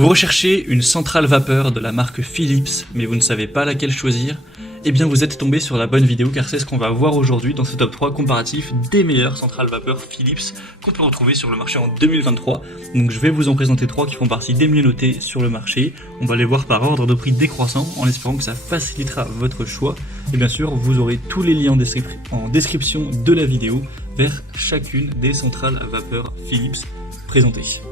Vous recherchez une centrale vapeur de la marque Philips, mais vous ne savez pas laquelle choisir? Eh bien vous êtes tombé sur la bonne vidéo car c'est ce qu'on va voir aujourd'hui dans ce top 3 comparatif des meilleures centrales vapeur Philips qu'on peut retrouver sur le marché en 2023. Donc je vais vous en présenter 3 qui font partie des mieux notés sur le marché. On va les voir par ordre de prix décroissant en espérant que ça facilitera votre choix. Et bien sûr vous aurez tous les liens en description de la vidéo vers chacune des centrales vapeur Philips présentées.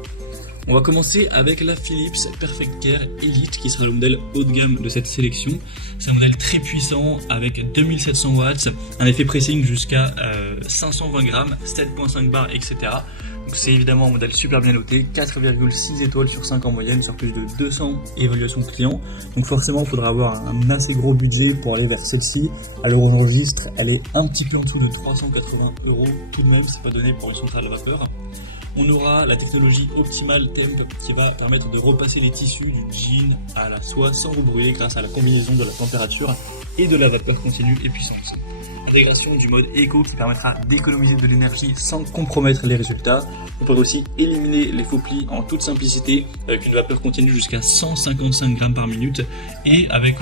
On va commencer avec la Philips Perfect Care Elite qui sera le modèle haut de gamme de cette sélection. C'est un modèle très puissant avec 2700 watts, un effet pressing jusqu'à 520 grammes, 7.5 bars, etc. Donc c'est évidemment un modèle super bien noté, 4,6 étoiles sur 5 en moyenne sur plus de 200 évaluations clients. Donc forcément il faudra avoir un assez gros budget pour aller vers celle-ci. À l'heure où on enregistre, elle est un petit peu en dessous de 380 € tout de même, c'est pas donné pour une centrale vapeur. On aura la technologie Optimal Temp qui va permettre de repasser les tissus du jean à la soie sans vous brûler grâce à la combinaison de la température et de la vapeur continue et puissante. Intégration du mode éco qui permettra d'économiser de l'énergie sans compromettre les résultats. On peut aussi éliminer les faux plis en toute simplicité avec une vapeur continue jusqu'à 155 grammes par minute et avec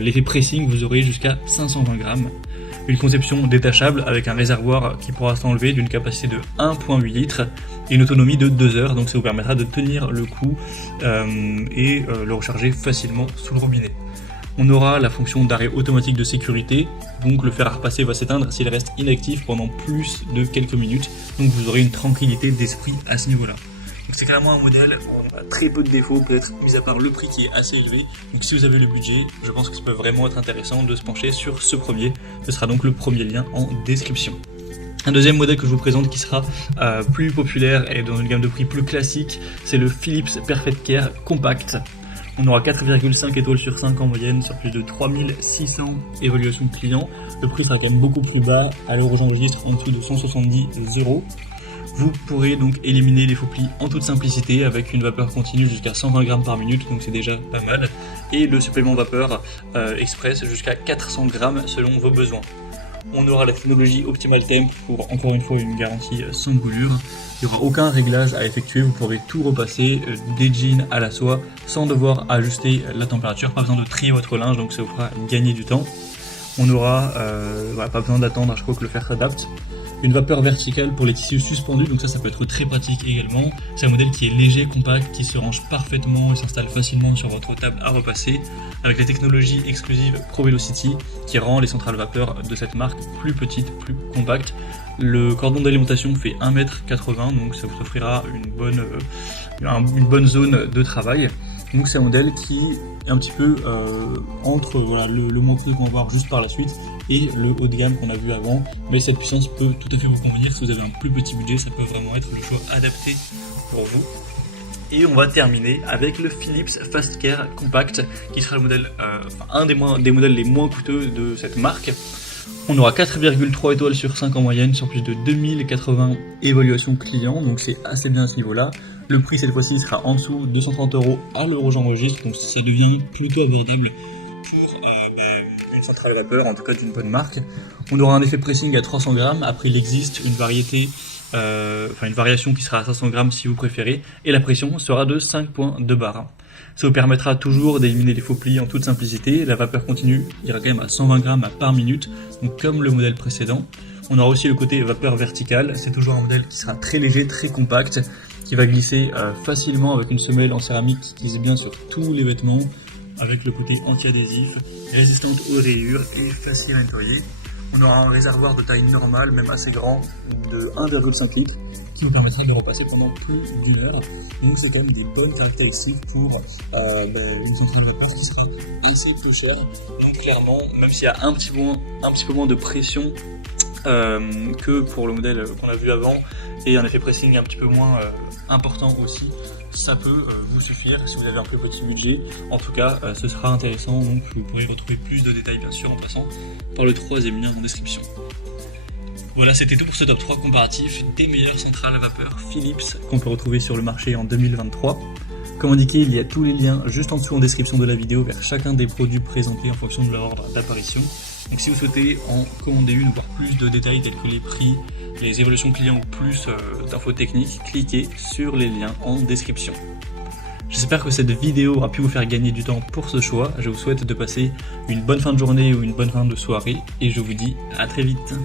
l'effet pressing vous aurez jusqu'à 520 grammes. Une conception détachable avec un réservoir qui pourra s'enlever d'une capacité de 1,8 litres et une autonomie de 2 heures, donc ça vous permettra de tenir le coup et le recharger facilement sous le robinet. On aura la fonction d'arrêt automatique de sécurité, donc le fer à repasser va s'éteindre s'il reste inactif pendant plus de quelques minutes, donc vous aurez une tranquillité d'esprit à ce niveau-là. Donc c'est clairement un modèle où on a très peu de défauts, peut-être mis à part le prix qui est assez élevé. Donc si vous avez le budget, je pense que ça peut vraiment être intéressant de se pencher sur ce premier. Ce sera donc le premier lien en description. Un deuxième modèle que je vous présente qui sera plus populaire et dans une gamme de prix plus classique, c'est le Philips Perfect Care Compact. On aura 4,5 étoiles sur 5 en moyenne sur plus de 3600 évaluations clients. Le prix sera quand même beaucoup plus bas, à l'heure où j'enregistre en dessous de 170 €. Vous pourrez donc éliminer les faux plis en toute simplicité avec une vapeur continue jusqu'à 120 grammes par minute, donc c'est déjà pas mal. Et le supplément vapeur express jusqu'à 400 grammes selon vos besoins. On aura la technologie Optimal Temp pour encore une fois une garantie sans brûlure. Il n'y aura aucun réglage à effectuer, vous pourrez tout repasser des jeans à la soie sans devoir ajuster la température, pas besoin de trier votre linge donc ça vous fera gagner du temps. On aura pas besoin d'attendre à chaque fois que le fer s'adapte. Une vapeur verticale pour les tissus suspendus, donc ça peut être très pratique également. C'est un modèle qui est léger, compact, qui se range parfaitement et s'installe facilement sur votre table à repasser, avec la technologie exclusive Pro Velocity qui rend les centrales vapeur de cette marque plus petites, plus compactes. Le cordon d'alimentation fait 1,80 m, donc ça vous offrira une bonne zone de travail. Donc c'est un modèle qui est un petit peu entre le moins coûteux qu'on va voir juste par la suite et le haut de gamme qu'on a vu avant, mais cette puissance peut tout à fait vous convenir. Si vous avez un plus petit budget, ça peut vraiment être le choix adapté pour vous. Et on va terminer avec le Philips Fast Care Compact qui sera le modèle, un des modèles les moins coûteux de cette marque. On aura 4,3 étoiles sur 5 en moyenne sur plus de 2080 évaluations clients, donc c'est assez bien à ce niveau-là. Le prix cette fois-ci sera en dessous de 230 € à l'heure où j'enregistre, donc ça devient plutôt abordable pour une centrale vapeur, en tout cas d'une bonne marque. On aura un effet pressing à 300 grammes, après il existe une variation qui sera à 500 grammes si vous préférez, et la pression sera de 5,2 bars. Ça vous permettra toujours d'éliminer les faux plis en toute simplicité. La vapeur continue ira quand même à 120 grammes par minute, donc comme le modèle précédent. On aura aussi le côté vapeur verticale, c'est toujours un modèle qui sera très léger, très compact, qui va glisser facilement avec une semelle en céramique qui glisse bien sur tous les vêtements, avec le côté anti-adhésif, résistante aux rayures et facile à nettoyer. On aura un réservoir de taille normale, même assez grand, de 1,5 litres, qui vous permettra de repasser pendant plus d'1 heure. Donc c'est quand même des bonnes caractéristiques pour une centrale vapeur qui sera assez peu chère. Donc clairement, même s'il y a un petit peu moins de pression que pour le modèle qu'on a vu avant, et un effet pressing un petit peu moins important aussi, ça peut vous suffire si vous avez un peu petit budget. En tout cas, ce sera intéressant, donc vous pourrez retrouver plus de détails bien sûr en passant par le troisième lien en description. Voilà, c'était tout pour ce top 3 comparatif des meilleures centrales à vapeur Philips qu'on peut retrouver sur le marché en 2023. Comme indiqué, il y a tous les liens juste en dessous en description de la vidéo vers chacun des produits présentés en fonction de leur ordre d'apparition. Donc si vous souhaitez en commander une ou voir plus de détails tels que les prix, les évaluations clients ou plus d'infos techniques, cliquez sur les liens en description. J'espère que cette vidéo aura pu vous faire gagner du temps pour ce choix. Je vous souhaite de passer une bonne fin de journée ou une bonne fin de soirée et je vous dis à très vite.